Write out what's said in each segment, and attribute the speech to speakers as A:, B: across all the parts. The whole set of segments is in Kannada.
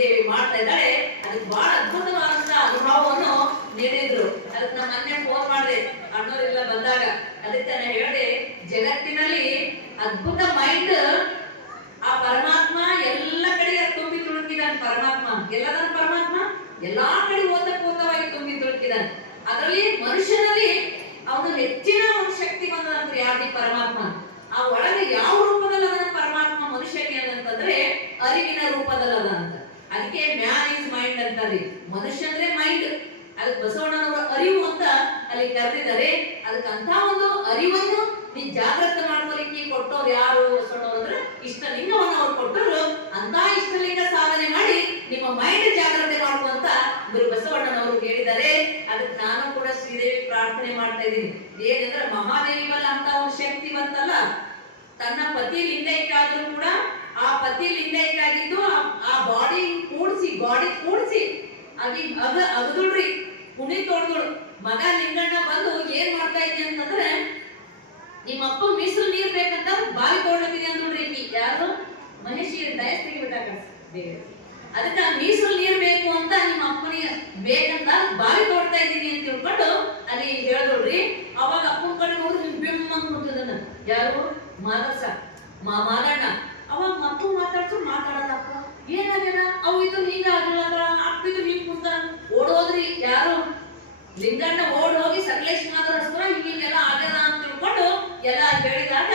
A: ದೇವಿ ಮಾಡ್ತಾ ಇದ್ದಾಳೆ, ಅದಕ್ಕೆ ಬಹಳ ಅದ್ಭುತವಾದಂತಹ ಅನುಭವವನ್ನು ನೀಡಿದ್ರು. ಅದಕ್ಕೆ ನಾನು ಮೊನ್ನೆ ಫೋನ್ ಮಾಡಿದೆ ಅಣ್ಣವರೆಲ್ಲ ಬಂದಾಗ, ಅದಕ್ಕೆ ನಾನು ಹೇಳಿದೆ, ಜಗತ್ತಿನಲ್ಲಿ ಅದ್ಭುತ ಮೈಂಡ್ ಆ ಪರಮಾತ್ಮ ಎಲ್ಲ ಕಡೆ ತುಂಬಿ ತುಳುಕಿದಾನೆ ಪರಮಾತ್ಮ. ಎಲ್ಲದನ್ನ ಪರಮಾತ್ಮ? ಎಲ್ಲಾ ಕಡೆ ಓದ ಪೂರ್ತವಾಗಿ ತುಂಬಿ ತುಳುಕಿದಾನೆ ಅದರಲ್ಲಿ ಮನುಷ್ಯನಲ್ಲಿ ಅವನು ಹೆಚ್ಚಿನ ಒಂದು ಶಕ್ತಿ ಬಂದಂದ್ರೆ ಯಾರಿಗೆ ಪರಮಾತ್ಮ? ಆ ಒಳಗೆ ಯಾವ ರೂಪದಲ್ಲಿ ಪರಮಾತ್ಮ ಮನುಷ್ಯನಿಗೆ ಅಂತಂದ್ರೆ ಅರಿವಿನ ರೂಪದಲ್ಲಿ ಅದಕ್ಕೆ ಮ್ಯಾನ್ ಇಸ್ ಮೈಂಡ್ ಅಂತಾರೆ. ಮನುಷ್ಯ ಅಂದ್ರೆ ಮೈಂಡ್. ಅದಕ್ಕೆ ಬಸವಣ್ಣನವರ ಅರಿವು ಅಂತ ಅಲ್ಲಿ ಕರೆದಿದ್ದಾರೆ. ಅದಕ್ಕೆ ಅಂತ ಒಂದು ಅರಿವನ್ನು ನೀ ಜಾಗೃತ ಮಾಡ್ಕೊಳ್ಳಿಕ್ಕೆ ಕೊಟ್ಟವ್ರು ಯಾರು ಬಸವಣ್ಣವ್ರು ಅಂದ್ರೆ ಇಷ್ಟಲಿಂಗವನ್ನು ಅವ್ರು ಕೊಟ್ಟರು. ಅಂತ ಇಷ್ಟಲಿಂಗ ಸಾಧನೆ ಮಾಡಿ ನಿಮ್ಮ ಮೈಂಡ್ ಜಾಗ್ರತೆ ಮಾಡುವಂತ ಗುರು ಬಸವಣ್ಣನವರು ಹೇಳಿದ್ದಾರೆ. ಅದಕ್ಕೆ ನಾನು ಕೂಡ ಶ್ರೀದೇವಿ ಪ್ರಾರ್ಥನೆ ಮಾಡ್ತಾ ಇದ್ದೀನಿ. ಏನಂದ್ರೆ ಮಹಾದೇವಿ ಬಲ್ಲ ಅಂತ ಒಂದು ಶಕ್ತಿ ಬಂತಲ್ಲ ತನ್ನ ಪತಿ ಲಿಂಗೈಕ್ಯ ಆದ್ರೂ ಕೂಡ ಆ ಪತಿ ಲಿಂಗೈಕ್ಯ ಆಗಿದ್ದು ಆ- ಬಾಡಿ ಕೂಡಿಸಿ ಬಾಡಿ ಕೂಡಿಸಿ. ಅಗಿ ಅಗ, ಅಗದುಳ್ರಿ ಕುಣಿ ತೋಡ್ದಳು ಮಗ ಲಿಂಗಣ್ಣ ಬಂದು ಏನ್ ಮಾಡ್ತಾ ಇದ್ದೆ ಅಂತಂದ್ರೆ, ನಿಮ್ಮ ಅಪ್ಪ ಮೀಸಲು ನೀರ್ ಬೇಕಂತ ಬಾವಿ ತೋಡ್ಲತ್ತಿದೆ ಅಂದ್ರಿ ಈಕಿ ಯಾರು? ಮಹೇಶಿ ಡಯಸ್ ತೆಗಿಬೇಕಾಗ ಅದಕ್ಕ ಮೀಸಲು ನೀರ್ ಬೇಕು ಅಂತ ನಿಮ್ಮ ಅಪ್ಪನಿಗೆ ಬೇಕಂತ ಬಾವಿ ತೋಡ್ತಾ ಇದ್ದೀನಿ ಅಂತ ತಿಳ್ಕೊಂಡು ಅಲ್ಲಿ ಹೇಳ್ದೋಡ್ರಿ ಅವಾಗ ಅಪ್ಪನ ಕಡೆ ನೋಡಿದ್ರೆ ಬಿಮ್ ಅಂದ್ಬಿಟ್ಟದನ್ನ ಯಾರು? ಮಾದರ್ಸ ಮಾ ಮಾದಣ್ಣ ಅವಾಗ ಮಕ್ಕಳು ಮಾತಾಡ್ಸು, ಮಾತಾಡಲ್ಲಪ್ಪ. ಏನಾಗ್ಯಾನ? ಅವು ಇದು ನೀನು ಆಗಲ್ಲ ಅಪ್ಪಿದ್ರು ನೀವು ಕುಂತ ಓಡೋದ್ರಿ, ಯಾರು? ಲಿಂಗಣ್ಣ ಓಡ್ ಹೋಗಿ ಸಕಲೇಶ್ ಮಾತಾಡಿಸ್ತಾರ ಹಿಂಗೆಲ್ಲ ಆಗ್ಯದ ಅಂತ ತಿಳ್ಕೊಂಡು ಎಲ್ಲ ಹೇಳಿದಾಗ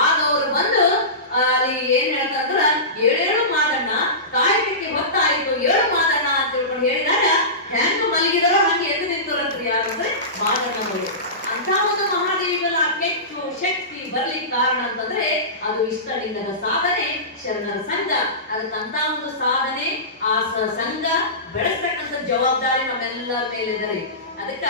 A: ಆಗ ಅವ್ರು ಬಂದು ಆ, ಅಲ್ಲಿ ಏನ್ ಹೇಳ್ತಾರಂದ್ರ ಏಳೇಳು ಮಾದಣ್ಣ ಕಾಯಕಕ್ಕೆ ಹೊತ್ತಾಯ್ತು ಏಳು ಮಾದಣ್ಣ ಅಂತ ತಿಳ್ಕೊಂಡು ಹೇಳಿದಾಗ ಹೆಂಗ್ ಮಲಗಿದಾರೋ ಹಂಗೆ ಎದ್ದು ನಿಂತರಂತ್ರಿ ಯಾರಂದ್ರೆ ಮಾದಣ್ಣನವರು ಅಂತ ಒಂದು ಮಹಾದೇವಿಗಳ ಕೆಚ್ಚು ಶಕ್ತಿ ಬರ್ಲಿಕ್ಕೆ ಕಾರಣ ಅಂತಂದ್ರೆ ಅದು ಇಷ್ಟಲಿಂಗದ ಸಾಧನೆ, ಶರಣರ ಸಂಘ. ಅದಕ್ಕಂತ ಒಂದು ಸಾಧನೆ, ಆ ಸಂಘ ಬೆಳೆಸ್ತಕ್ಕಂಥ ಜವಾಬ್ದಾರಿ ನಮ್ಮೆಲ್ಲರ ಮೇಲಿದೆ ಅದಕ್ಕ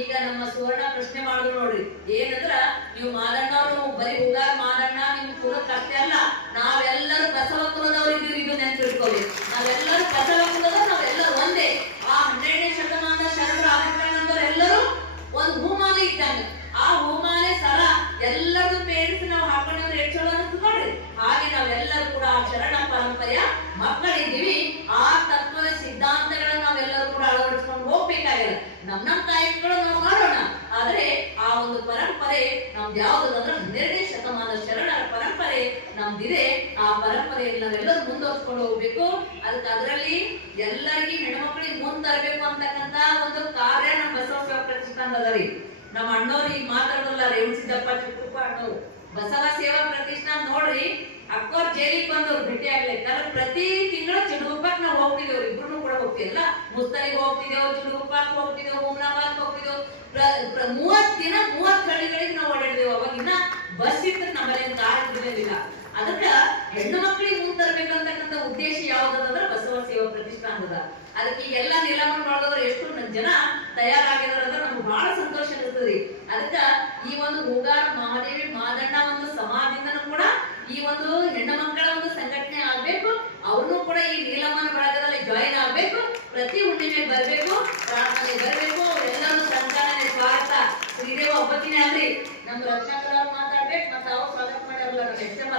A: ಈಗ ನಮ್ಮ ಸುವರ್ಣ ಪ್ರಶ್ನೆ ಮಾಡಿದ್ರು ನೋಡ್ರಿ. ಏನಂದ್ರ, ನೀವು ಮಾದಣ್ಣವ್ರು, ಬರೀ ಹುಗಾರ್ ಮಾದಣ್ಣ ನಿಮ್ ಕುಲಕ್ಕೆ ಅಷ್ಟೇ ಅಲ್ಲ. ನಾವೆಲ್ಲರೂ ಬಸವ ಕುಲದವ್ರು ಇದೀವಿ ಇದು ನೆನ್ಪಿಟ್ಕೊಳ್ಳಿ ನಾವೆಲ್ಲರೂ ಬಸವ ಕುಲದ ನಾವೆಲ್ಲರೂ ಒಂದೇ ಆ ಹನ್ನೆರಡನೇ ಶತಮಾನದ ಶರಣರು ಆದಿತ್ಯನಂದವ್ರು ಎಲ್ಲರೂ ಒಂದು ಹೂಮಾಲೆ ಇದ್ದಂಗ ಆ ಹೂಮಾಲೆ ಸರ ಎಲ್ಲರದು ಪೇರಿಸಿ ನಾವು ಹಾಕೊಂಡಿದ್ರೆ ಎಷ್ಟು ಚಲೋ ಅನಿಸ್ತು ನೋಡ್ರಿ ಹಾಗೆ ನಾವೆಲ್ಲರೂ ಕೂಡ ಆ ಶರಣ ಪರಂಪರೆಯ ಮಕ್ಕಳಿದ್ದೀವಿ ಆ ತತ್ವದ ಸಿದ್ಧಾಂತಗಳನ್ನ ನಾವೆಲ್ಲರೂ ಕೂಡ ಅಳವಡಿಸ್ಕೊಂಡು ನಮ್ಮ ನಮ್ ಕಾಯಕಗಳು ನಾವು ಮಾಡೋಣ. ಆದ್ರೆ ಆ ಒಂದು ಪರಂಪರೆ ನಮ್ದು ಯಾವ್ದು ಅಂದ್ರೆ ಹನ್ನೆರಡನೇ ಶತಮಾನ ಶರಣರ ಪರಂಪರೆ ನಮ್ದಿದೆ. ಆ ಪರಂಪರೆಯಲ್ಲಿ ನಾವೆಲ್ಲರೂ ಮುಂದುವರ್ಸ್ಕೊಂಡು ಹೋಗ್ಬೇಕು. ಅದಕ್ಕೆ ಅದರಲ್ಲಿ ಎಲ್ಲರಿಗೂ ಹೆಣ್ಮಕ್ಳಿಗೆ ಮುಂದ್ ತರಬೇಕು ಅಂತಕ್ಕಂತ ಒಂದು ಕಾರ್ಯ ನಮ್ಮ ಬಸವ ಸೇವಾ ಪ್ರತಿಷ್ಠಾನದ ರೀ ನಮ್ಮ ಅಣ್ಣವ್ರು ಈಗ ಮಾತಾಡೋಲ್ಲ ರೇಣು ಸಿದ್ದಪ್ಪ ಚಿಕ್ಕಪ್ಪ ಅಣ್ಣವ್ರು. ಬಸವ ಸೇವಾ ಪ್ರತಿಷ್ಠಾನ ನೋಡ್ರಿ ಅಕ್ಕೋರ್ ಹೋಗ್ತಿಲ್ಲ. ಮುಸ್ತಲಿಗೆ ಹೋಗ್ತಿದ್ದೇವೆ ಚಿಡುಗುಪ್ಪಕ್ ಹೋಗ್ತಿದ್ದೇವು ಹುಮ್ನಾಬಾದ್ ಹೋಗ್ತಿದ್ದೆವು ಮೂವತ್ ದಿನ ಮೂವತ್ ಹಳ್ಳಿಗಳಿಗೆ ನಾವು ಓಡಾಡಿದೆವು. ಅವಾಗ ಇನ್ನ ಬಸ್ ಇತ್ತು ನಮ್ಮಲ್ಲಿ ಕಾರ್ ಇರಲಿಲ್ಲ. ಅದಕ್ಕ ಹೆಣ್ಣು ಮಕ್ಕಳಿಗೆ ಮುಂದ್ ತರ್ಬೇಕಂತಕ್ಕಂಥ ಉದ್ದೇಶ ಯಾವ್ದಂದ್ರೆ ಬಸವ ಸೇವಾ ಪ್ರತಿಷ್ಠಾನದ. ಅದಕ್ಕೆ ಎಲ್ಲ ನಿಲಮನ್ ಮಾಡೋದ್ರ ಎಷ್ಟು ಜನ ತಯಾರಾಗಿದಾರ ಅಂದ್ರೆ ನಮ್ಗೆ ಬಹಳ ಸಂತೋಷ ಇರ್ತದೆ ಅದಕ್ಕ ಈ ಒಂದು ಹೂಗಾರ ಮಹಾದೇವಿ ಮಾದಣ್ಣ ಒಂದು ಸಮಾಜದಿಂದನೂ ಕೂಡ ಈ ಒಂದು ಹೆಣ್ಣು ಮಕ್ಕಳ ಒಂದು ಸಂಘಟನೆ ಆಗ್ಬೇಕು. ಅವ್ರನ್ನು ಕೂಡ ಈ ನೀಲಮನ ಬರ್ಬೇಕು, ಪ್ರಾರ್ಥನೆ ಬರಬೇಕು ಎಲ್ಲರೂ ಸಂಚಾರನೆ ಸ್ವಾರ್ಥ. ಶ್ರೀದೇವ ಒಬ್ಬತ್ತಿನೇ ಅಲ್ರಿ ನಮ್ದು ರಕ್ಷಾ ಮಾತಾಡ್ಬೇಕು, ಮತ್ತೆ ಅವ್ರು ಸ್ವಾಗತ ಮಾಡಿ ನಮ್ಮ ಎಚ್ ಎಂ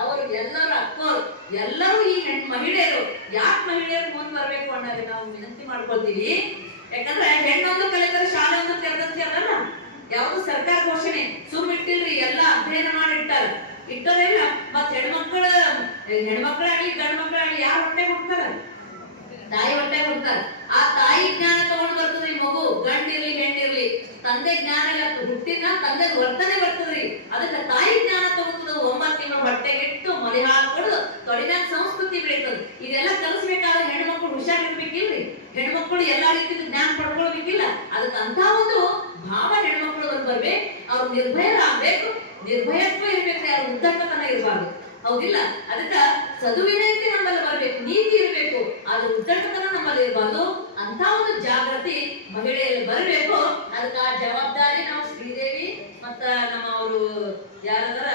A: ಅವ್ರು ಎಲ್ಲರೂ ಅಕ್ಕೋರು, ಎಲ್ಲರೂ ಈ ಹೆಣ್ಣು ಮಹಿಳೆಯರು, ಯಾಕೆ ಮಹಿಳೆಯರು ಮುಂದ್ ಬರಬೇಕು ಅನ್ನೋದೇ ನಾವು ವಿನಂತಿ ಮಾಡ್ಕೊಳ್ತೀವಿ. ಯಾಕಂದ್ರೆ ಹೆಣ್ಣೊಂದು ಕಲಿತರೆ ಶಾಲೆ ಒಂದು ತೆರೆದಂತೆ ಅಲ್ಲ ಯಾವುದು ಸರ್ಕಾರ ಘೋಷಣೆ? ಸುಮ್ ಇಟ್ಟಿಲ್ರಿ ಎಲ್ಲ ಅಧ್ಯಯನ ಮಾಡಿ ಇಟ್ಟಾರ. ಇಟ್ಟದಿಲ್ಲ ಮತ್ ಹೆಣ್ಮಕ್ಳ, ಹೆಣ್ಮಕ್ಳಾಗ್ಲಿ ಗಂಡ್ ಮಕ್ಳಾಗ್ಲಿ ಯಾರು ಹೊಟ್ಟೆ ಹುಡ್ತಾರ ತಾಯಿ ಹೊಟ್ಟೆ ಹುಡ್ತಾರೆ ಆ ತಾಯಿ ಜ್ಞಾನ ತಗೊಂಡ್ ಬರ್ತದ್ರಿ ಮಗು. ಗಂಡಿರ್ಲಿ, ಹೆಣ್ಣಿರ್ಲಿ. ತಂದೆ ಜ್ಞಾನ ಇಲ್ಲ. ಹುಟ್ಟಿನ ತಂದೆ ವರ್ತನೆ ಬರ್ತದ್ರಿ. ಅದಕ್ಕೆ ತಾಯಿ ಜ್ಞಾನ ತಗೋತದ. ಒಂಬತ್ತು ತಿಂಗಳು ಹೊಟ್ಟೆಗಿಟ್ಟು ಮನೆ ಹಾಕೊಂಡು ಕೊಡು ತೊಡಿನಾಗ ಸಂಸ್ಕೃತಿ ಬೆಳೀತದ. ಇದೆಲ್ಲ ಕಲಿಸ್ಬೇಕಾದ್ರೆ ಹೆಣ್ಮಕ್ಳು ಹುಷಾರಿರ್ಬೇಕಿಲ್ರಿ? ಹೆಣ್ಮಕ್ಳು ಎಲ್ಲಾ ರೀತಿಯ ಜ್ಞಾನ ಪಡ್ಕೊಳ್ಬೇಕಿಲ್ಲ. ಅದಕ್ಕೆ ಅಂತ ಒಂದು ಭಾವ ಹೆಣ್ಮಕ್ಳು ಬರ್ಬೇಕು. ಅವ್ರು ನಿರ್ಭಯರಾಗ್ಬೇಕು. ನಿರ್ಭಯತ್ವ ಇರ್ಬೇಕು. ಯಾರು ಉದ್ದಕ್ಕತನ ಇರಬಾರ್ದು. ಹೌದಿಲ್ಲ? ಅದಕ್ಕ ಸದುವಿನಯತೆ ನಮ್ಮಲ್ಲಿ ಬರಬೇಕು, ನೀತಿ ಇರಬೇಕು. ಆದ್ರೆ ಉದ್ದಟತನ ನಮ್ಮಲ್ಲಿ ಇರಬಾರ್ದು. ಅಂತ ಒಂದು ಜಾಗೃತಿ ಮಹಿಳೆಯಲ್ಲಿ ಬರಬೇಕು. ಅದಕ್ಕ ಆ ಜವಾಬ್ದಾರಿ ನಾವು ಶ್ರೀದೇವಿ ಮತ್ತ ನಮ್ಮ ಅವರು ಯಾರಂದ್ರ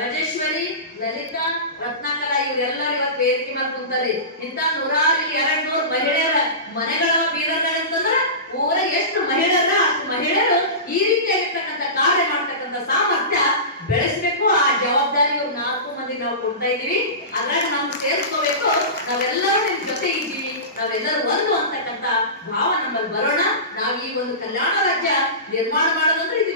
A: ರಾಜೇಶ್ವರಿ, ಲಲಿತಾ, ರತ್ನಕಲಾ, ಇವರೆಲ್ಲರೂ ಇವತ್ತು ವೇದಿಕೆ ಮೇಲೆ ಕುಂತಾರೆ ಇಂತ ನೂರಾರು ಎರಡ್ ನೂರು ಮಹಿಳೆಯರ ಮನೆಗಳ ಬೀರಗಳಂತಂದ್ರ ಊರ ಎಷ್ಟು ಮಹಿಳೆಯರ ಅಷ್ಟು ಮಹಿಳೆಯರು ಈ ರೀತಿಯಾಗಿರ್ತಕ್ಕಂಥ ಕಾರ್ಯ ಮಾಡ್ತಕ್ಕಂಥ ಸಾಮರ್ಥ್ಯ ಬೆಳೆಸಬೇಕು ಆ ಜವಾಬ್ದಾರಿ ಇವ್ರು ನಾಲ್ಕು ಮಂದಿ ನಾವು ಕೊಡ್ತಾ ಇದೀವಿ ಅದ್ರಾಗ ನಾವು ಸೇರ್ಕೋಬೇಕು ನಾವೆಲ್ಲರೂ ನಿಮ್ ಜೊತೆ ಇದ್ದೀವಿ, ನಾವೆಲ್ಲರೂ ಒಂದು ಅಂತಕ್ಕಂತ ಭಾವ ನಮ್ಮಲ್ಲಿ ಬರೋಣ. ನಾವು ಈ ಒಂದು ಕಲ್ಯಾಣ ರಾಜ್ಯ ನಿರ್ಮಾಣ ಮಾಡೋದಂದ್ರೆ ಇದು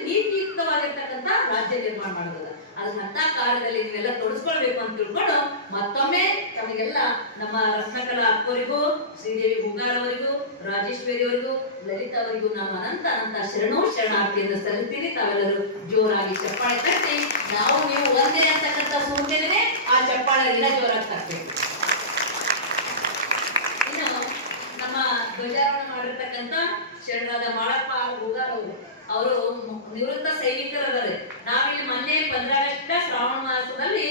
A: ನೀತಿಯುಕ್ತವಾಗಿರ್ತಕ್ಕಂಥ ರಾಜ್ಯ ನಿರ್ಮಾಣ ಮಾಡೋದಲ್ಲ. ಅದನ್ನ ಕಾರ್ಯದಲ್ಲಿ ನೀವೆಲ್ಲ ತೊಡಸ್ಕೊಳ್ಬೇಕು ಅಂತ ತಿಳ್ಕೊಂಡು ಮತ್ತೊಮ್ಮೆ ತಮಗೆಲ್ಲ ನಮ್ಮ ರತ್ನಕಲಾ ಅಕ್ಕವರಿಗೂ, ಶ್ರೀದೇವಿ ಗುಂಗಾರ್ ಅವರಿಗೂ, ರಾಜೇಶ್ವರಿ ಅವರಿಗೂ, ಲಲಿತಾ ಅವರಿಗೂ ನಮ್ಮ ಅನಂತ ಅನಂತ ಶರಣೋ ಶರಣಾರ್ಥಿಯನ್ನು ಸಲ್ಲಿಸ್ತೀನಿ. ತಾವೆಲ್ಲರೂ ಜೋರಾಗಿ ಚಪ್ಪಾಳೆ ತಟ್ಟಿ. ನಾವು ನೀವು ಒಂದೇ ಅಂತಕ್ಕಂಥ ಸೂಚನೆ ಆ ಚಪ್ಪಾಳೆ ಎಲ್ಲ ಜೋರಾಗಿ ಇನ್ನು ನಮ್ಮ ಧ್ವಜಾರೋಹಣ ಮಾಡಿರ್ತಕ್ಕಂಥ ಶರಣಾದ ಮಾಳಪ್ಪ ಗುಗಾರ್ ಅವರು. ಅವರು ನಿವೃತ್ತ ಸೈನಿಕರದ್ದಾರೆ ನಾವಿಲ್ಲಿ ಮೊನ್ನೆ ಪಂದ್ರಾಗಷ್ಟ ಶ್ರಾವಣ ಮಾಸದಲ್ಲಿ